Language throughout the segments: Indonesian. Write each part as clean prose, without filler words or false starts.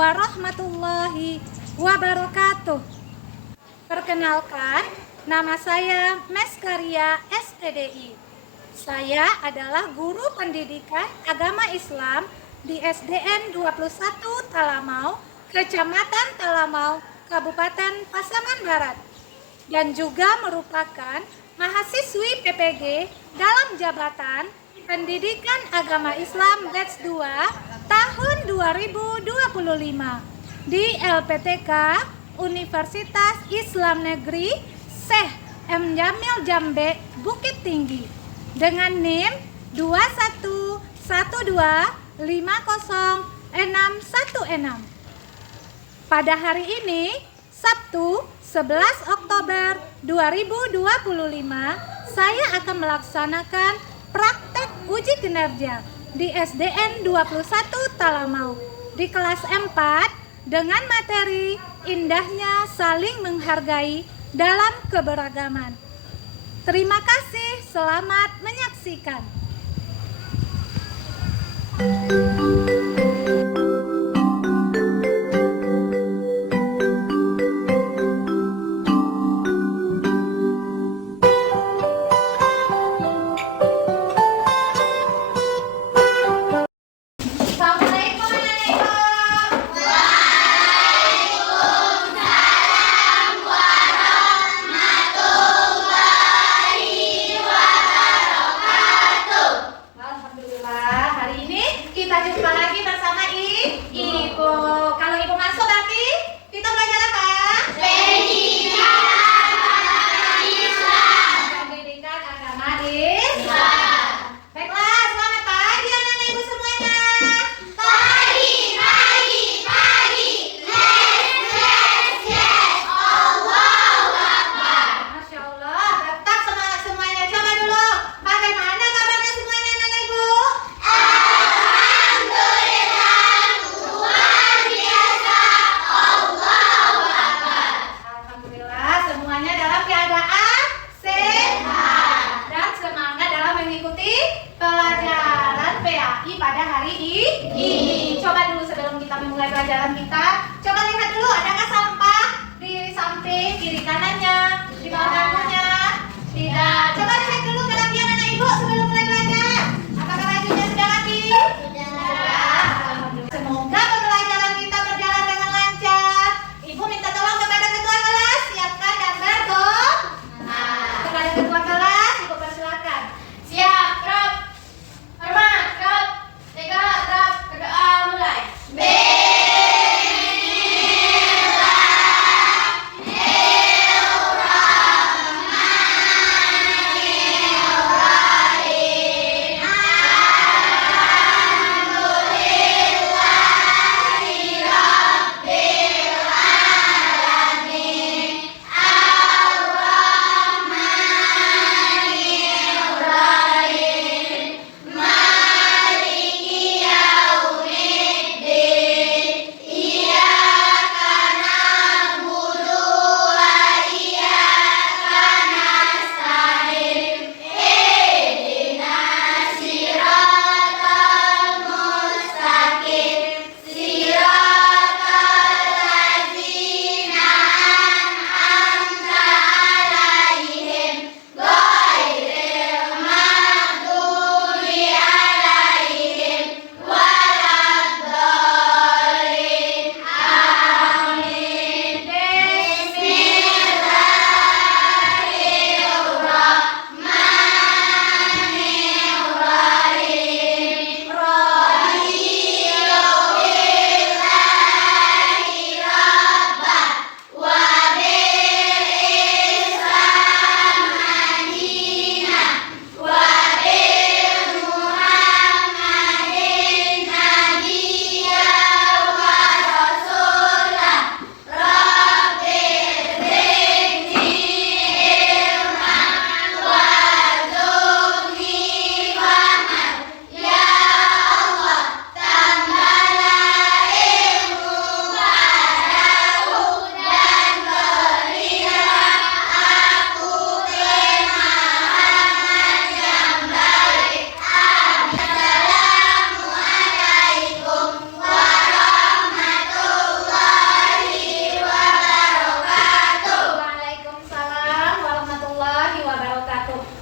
warahmatullahi wabarakatuh. Perkenalkan, nama saya Meskaria SPDI. Saya adalah guru pendidikan agama Islam di SDN 21 Talamau, Kecamatan Talamau, Kabupaten Pasaman Barat, dan juga merupakan mahasiswi PPG dalam jabatan Pendidikan Agama Islam Batch 2 tahun 2025 di LPTK Universitas Islam Negeri Syekh M. Jamil Jambe, Bukit Tinggi, dengan NIM 21125066. Pada hari ini, Sabtu 11 Oktober 2025, saya akan melaksanakan praktek uji kinerja di SDN 21 Talamau di kelas 4 dengan materi indahnya saling menghargai dalam keberagaman. Terima kasih, selamat menyaksikan. Pelajaran kita, coba lihat dulu adakah sampah di samping kiri kanannya, di bawah dagunya? Tidak. Coba cek dulu kerapian anak ibu sebelum mulai belajar. Apakah bajunya sudah rapi? Sudah. Semoga pembelajaran kita berjalan dengan lancar. Ibu minta tolong kepada ketua kelas, siapkan gambar dong. Kepada ketua kelas, ibu persilakan. Siap, Rob. Hormat, Rob. 3, Rob. Berdoa mulai.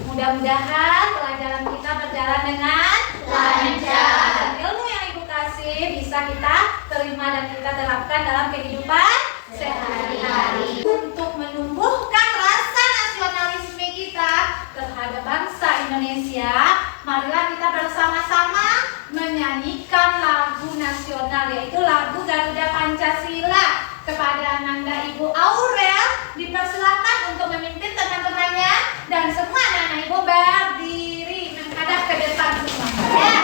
Mudah-mudahan pelajaran kita berjalan dengan lancar. Ilmu yang Ibu kasih bisa kita terima dan kita terapkan dalam kehidupan sehari-hari. Untuk menumbuhkan rasa nasionalisme kita terhadap bangsa Indonesia, marilah kita bersama-sama menyanyikan lagu nasional, yaitu lagu Garuda Pancasila. Kepada Ananda Ibu Aurel dipersilakan untuk memimpin teman-temannya, dan semua anak-anak Ibu berdiri menghadap ke depan semua. Ya.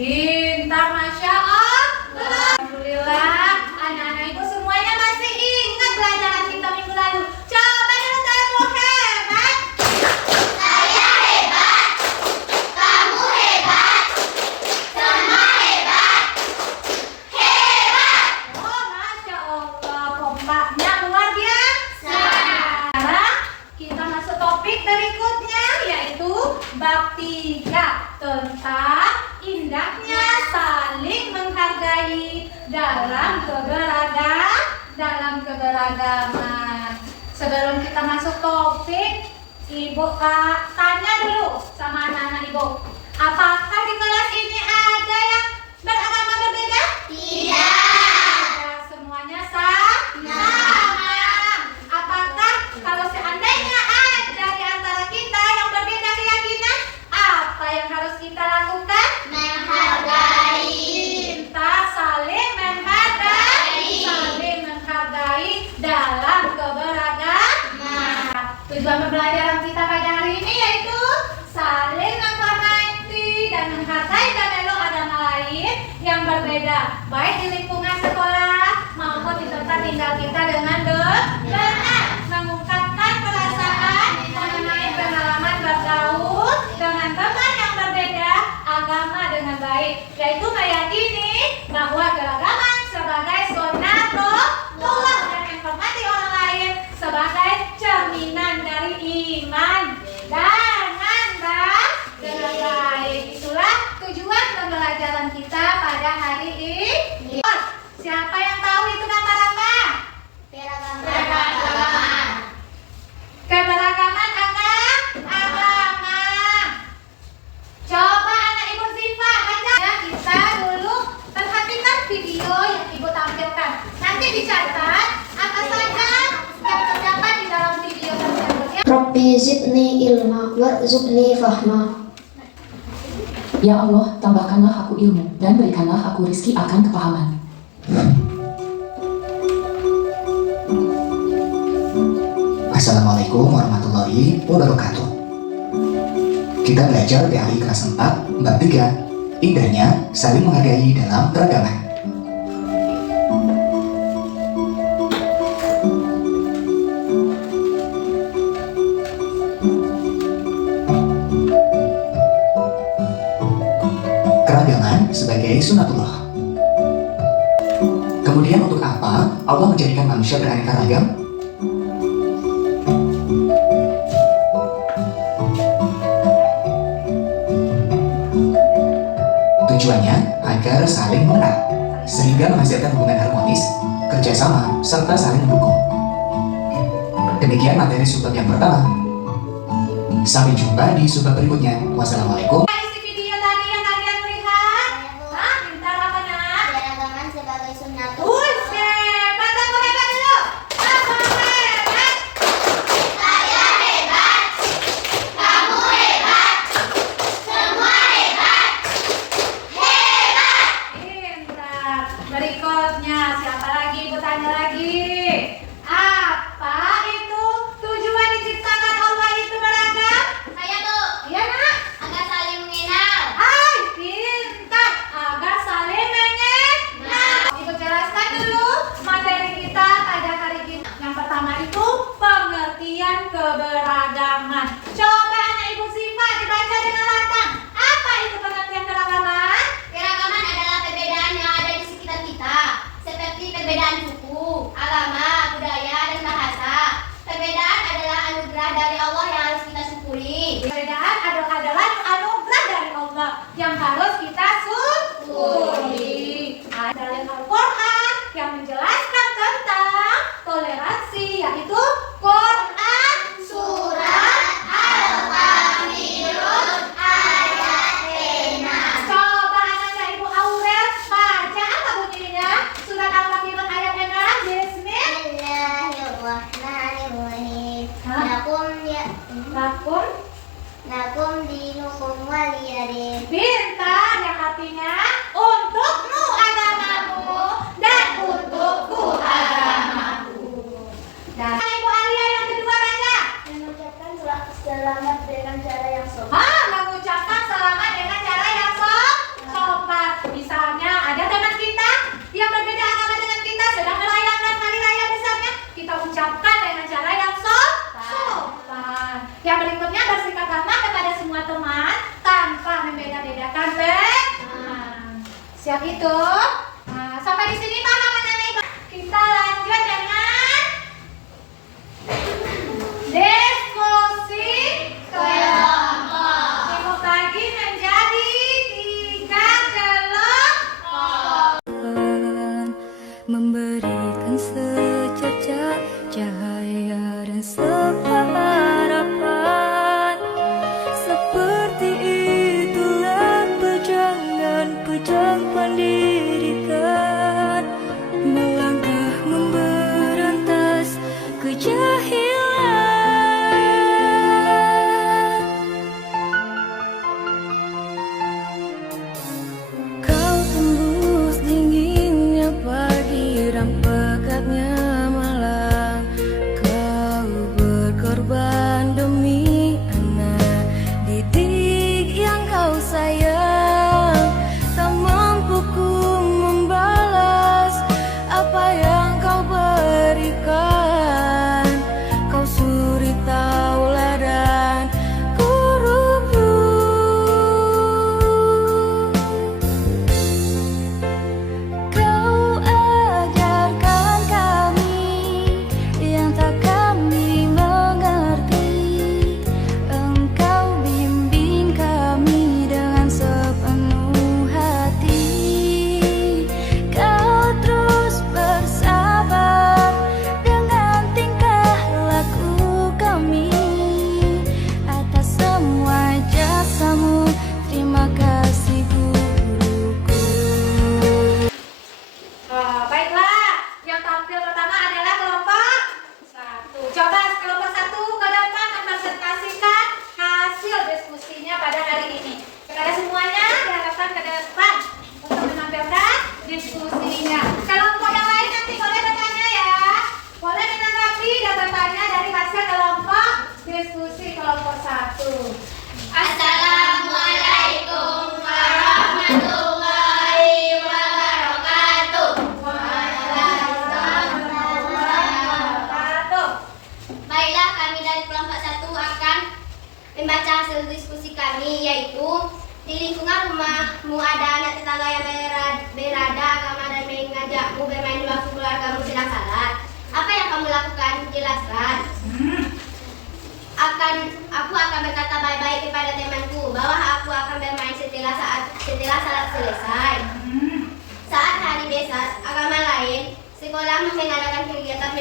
Pintar, Masya Allah. Alhamdulillah, anak-anak Ibu semuanya masih ingat pelajaran kita minggu lalu. Coba dulu kamu hebat. Saya hebat. Kamu hebat. Semua hebat. Hebat. Oh, Masya Allah, kompaknya luar biasa. Sekarang kita masuk topik berikutnya, yaitu bab 3 tentang indahnya saling menghargai dalam keberagaman. keberagaman. Sebelum kita masuk topik, Ibu Kak tanya dulu sama anak-anak Ibu. Apakah di kelas ini ada yang beragama berbeda? Tidak. Semuanya sama. Apakah kalau seandainya ada di antara kita yang berbeda keyakinan, apa yang harus kita lakukan? Menghargai. Kita saling menghargai dalam keberagaman. Tujuan pembelajaran kita pada hari ini yaitu saling menghormati dan menghargai pemeluk agama lain yang berbeda, baik di lingkungan sekolah maupun di tempat tinggal kita dengan benar, mengungkapkan perasaan mengenai pengalaman bergaul dengan teman yang berbeda agama dengan baik, yaitu meyakini bahwa keragaman sebagai sunatullah dan menghormati orang lain sebagai cerminan dari iman dengan baik. Itulah tujuan pembelajaran kita pada hari ini. Siapa yang tahu itu kata apa? Keragaman. Keberagaman agama. Coba anak Ibu Ziva baca. Ya, kita dulu perhatikan video yang Ibu tampilkan. Nanti dicatat apa saja yang terdapat di dalam video tersebut. Ya. Rabbi zidni ilma warzuqni fahma. Ya Allah, tambahkanlah aku ilmu dan berikanlah aku rizki akan kepahaman. Assalamualaikum warahmatullahi wabarakatuh. Kita belajar dari kelas 4, bab 3, indahnya saling menghargai dalam keragaman. Keragaman sebagai sunatullah. Kemudian untuk apa Allah menjadikan manusia beraneka ragam? Tujuannya agar saling mengenal, sehingga menghasilkan hubungan harmonis, kerjasama, serta saling mendukung. Demikian materi subbab yang pertama. Sampai jumpa di subbab berikutnya. Wassalamualaikum. Isi video tadi yang kalian lihat. Hah? Pintar apa nak? Keragaman sebagai sunatullah. Buset, katamu hebat dulu. Aku hebat. Saya hebat. Kamu hebat. Semua hebat. Hebat. Pintar. Berikutnya, siapa lagi? Ibu tanya lagi. Apa itu tujuan diciptakan Allah itu beragam? Saya tuh Iya nak? agar saling mengenal. Hai, pintar. Agar saling mengenal. Ibu jelaskan dulu materi kita pada hari ini. Yang pertama itu pengertian keberagaman. Coba anak Ibu Ziva dibaca dengan lantang. Apa itu pengertian keragaman? Keragaman adalah perbedaan yang ada di sekitar kita, seperti perbedaan suku, agama, budaya, dan bahasa. Perbedaan adalah anugerah dari Allah yang harus kita syukuri. Perbedaan adalah anugerah dari Allah yang harus kita syukuri. Ada dalam Al-Quran yang menjelaskan tentang toleransi, yaitu Quran Surat Al-Kafirun ayat 6. Coba anak Ibu Aurel baca apa bunyinya? Surat Al-Kafirun ayat 6. Bismillahirrahmanirrahim. Hah? Lakum Lakum dinukum waliyadin. pintar yang artinya untukmu agamamu dan untukku agamaku. Dan Ibu Alia yang kedua baca. Mengucapkan selamat dengan cara yang sopan. Mengucapkan selamat dengan cara yang sopan. Misalnya ada teman kita yang berbeda agama dengan kita sedang merayakan hari raya besarnya, kita ucapkan dengan cara yang sopan. Yang berikutnya bersikap ramah kepada semua teman tanpa membeda-bedakan teman. Siap itu? Nah, sampai di sini paham anak-anak Ibu? Kita lanjut dengan diskusi kelompok. Ibu bagi menjadi 3 kelompok. memberikan secercah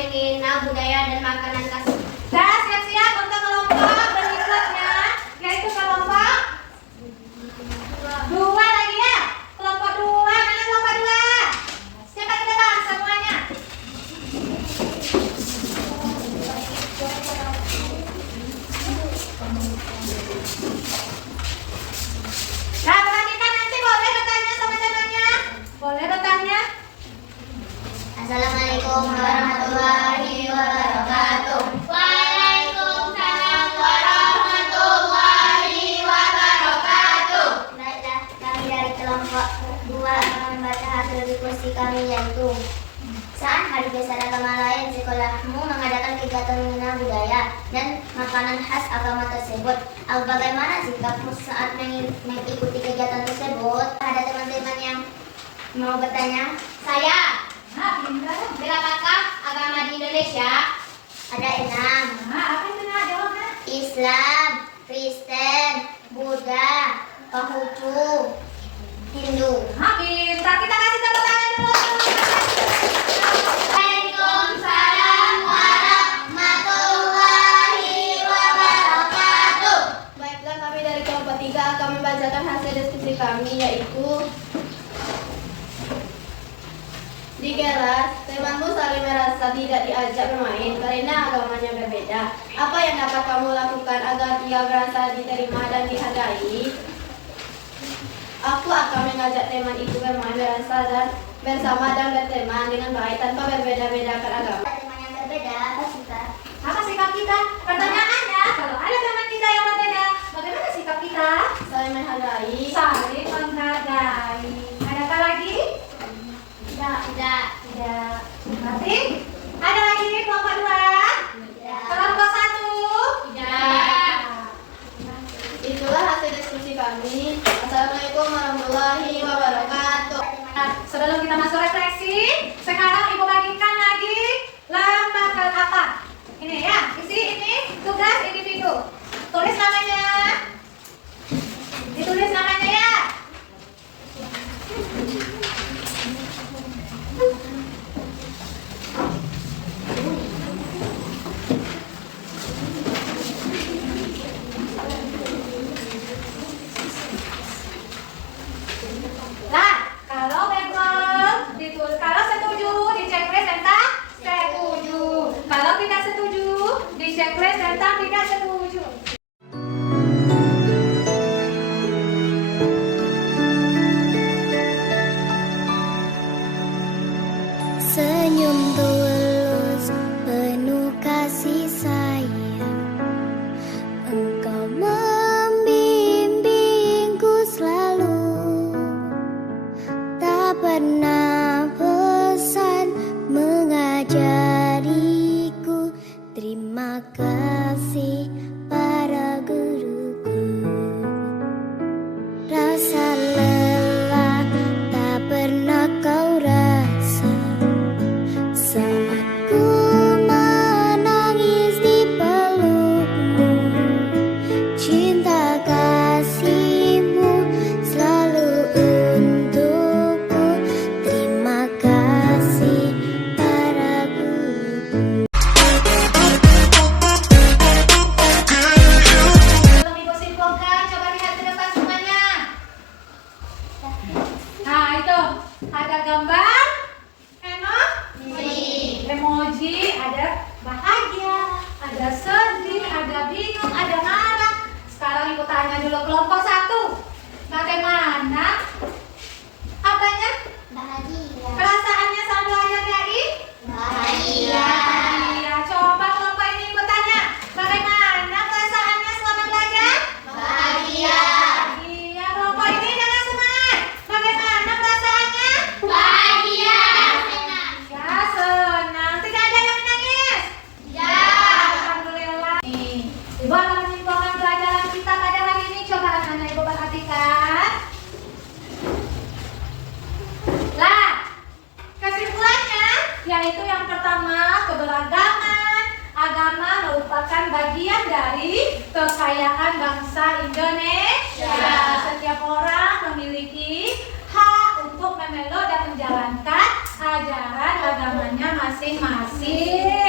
menghina budaya dan makanan khas. Dah siap-siap untuk kelompok berikutnya, yaitu kelompok 2 lagi ya. Kelompok 2, mana kelompok 2? Siapa ke depan semuanya? Nah, perhatikan nanti boleh bertanya sama temannya. Boleh bertanya? Assalamualaikum warahmatullahi wabarakatuh. Waalaikumsalam warahmatullahi wabarakatuh. Baiklah, kami dari kelompok 2 akan membaca hasil diskusi kami, yaitu saat hari besar agama lain, sekolahmu mengadakan kegiatan mengenal budaya dan makanan khas agama tersebut. Bagaimana sikapmu saat mengikuti kegiatan tersebut? Ada teman-teman yang mau bertanya? Saya. Nah, pintar. Berapakah agama di Indonesia? Ada 6. Nah, apa itu nak jawabnya? Islam, Kristen, Buddha, Konghucu, Hindu. Nah, pintar. Kita kasih tepuk tangan dulu. Waalaikumsalam warahmatullahi wabarakatuh. Baiklah, kami dari kelompok 3 akan membacakan hasil diskusi kami, yaitu di kelas, temanmu saling merasa tidak diajak bermain karena agamanya berbeda. Apa yang dapat kamu lakukan agar ia merasa diterima dan dihargai? Aku akan mengajak teman itu bermain bersama dan berteman dengan baik tanpa berbeda-bedakan agama. Teman yang berbeda, apa sikap? Apa sikap kita? Pertanyaannya, kalau ada teman kita yang berbeda, bagaimana sikap kita? Saling menghargai. Saling menghargai. Adakah lagi? Tidak. Tidak. Berarti ada lagi kelompok 2? Kelompok 1? Tidak. Itulah hasil diskusi kami. Assalamualaikum warahmatullahi wabarakatuh. Nah, sebelum kita masuk refleksi, sekarang Ibu bagikan lagi lembaga apa? Ini ya, isi ini tugas individu. Tulis namanya. Ditulis namanya ya. Nah, kalau background ditulis, kalau setuju di checklist tentang setuju. Kalau tidak setuju di checklist tentang tidak setuju. Senyum tulus penuh kasih sayang, Engkau membimbingku selalu, tak pernah bosan mengajariku. Terima kasih para guruku. Rasa lelah tak pernah kau rasa saat ku menangis di pelukmu. Cinta kasihmu selalu untukku. Terima kasih para guruku. Belum Ibu simpulkan, coba lihat ke depan semuanya. Nah, itu ada gambar emoji, ada bahagia, ada sedih, ada bingung, ada marah. Sekarang Ibu tanya dulu kelompok 1. Bagaimana? Apanya? Bahagia. Perasaannya saat belajar dari? Bahagia. Iya, coba kelompok ini Ibu tanya. Bagaimana perasaannya selama belajar? Bahagia. Iya, kelompok ini jangan semangat. Bagaimana perasaannya? Bahagia. Ya, senang. Tidak ada yang menangis? Ya. Alhamdulillah. Nih, Ibu akan menyimpulkan pelajaran kita pada hari ini. Coba anak-anak Ibu perhatikan. Lah, kesimpulannya yaitu yang pertama, keberagaman agama merupakan bagian dari kekayaan bangsa Indonesia. Setiap orang memiliki hak untuk memeluk dan menjalankan ajaran agamanya masing-masing.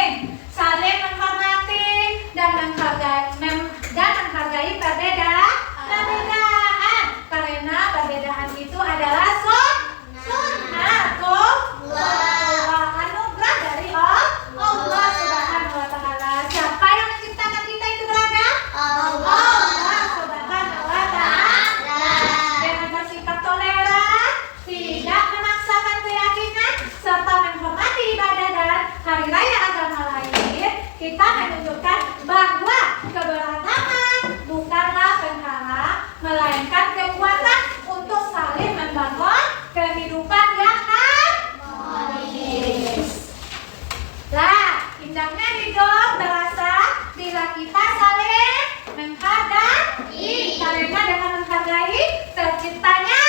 kita menunjukkan bahwa keberagaman bukanlah perkara, melainkan kekuatan untuk saling membangun kehidupan yang harmonis. Lah, indahnya hidup terasa bila kita saling menghargai, karena dengan menghargai terciptanya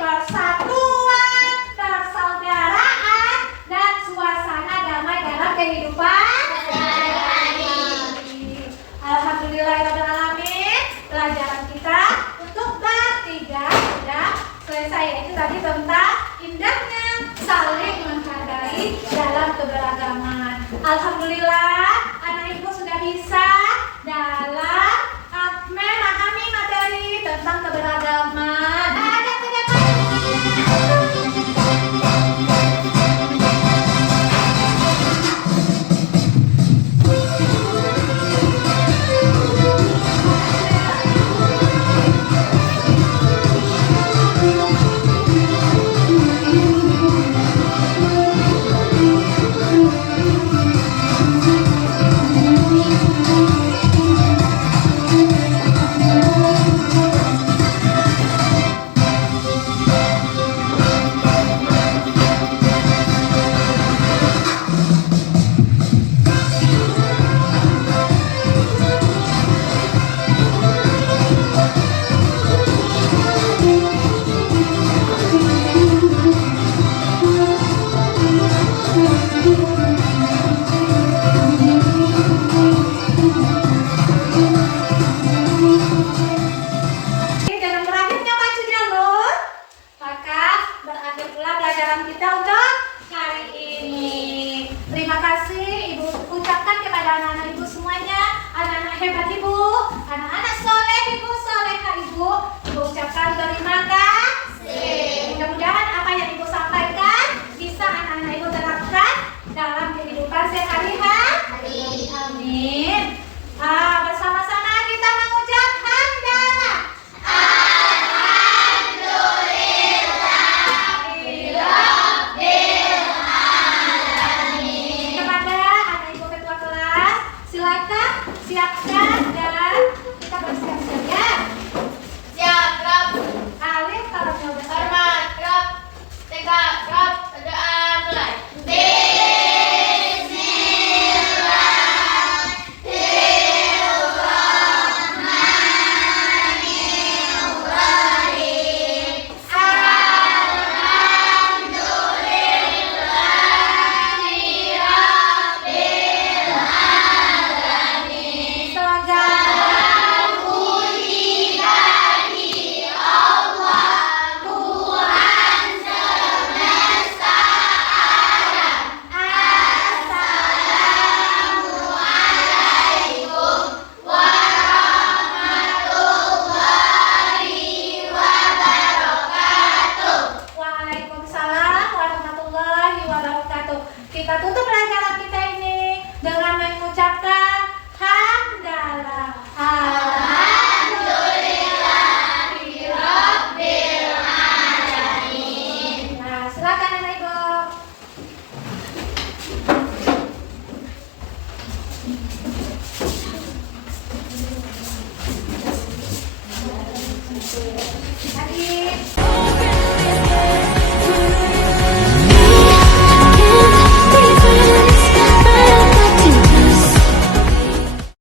persatuan, persaudaraan, dan suasana damai dalam kehidupan sehari-hari. Alhamdulillahirrahmanirrahim, pelajaran kita untuk bab 3 sudah selesai, yaitu tadi tentang indahnya saling menghargai dalam keberagaman. Alhamdulillah, anak ibu sudah bisa dalam memahami materi tentang keberagaman. Dan berakhirnya Pak Sujalur, maka berakhir pula pelajaran kita untuk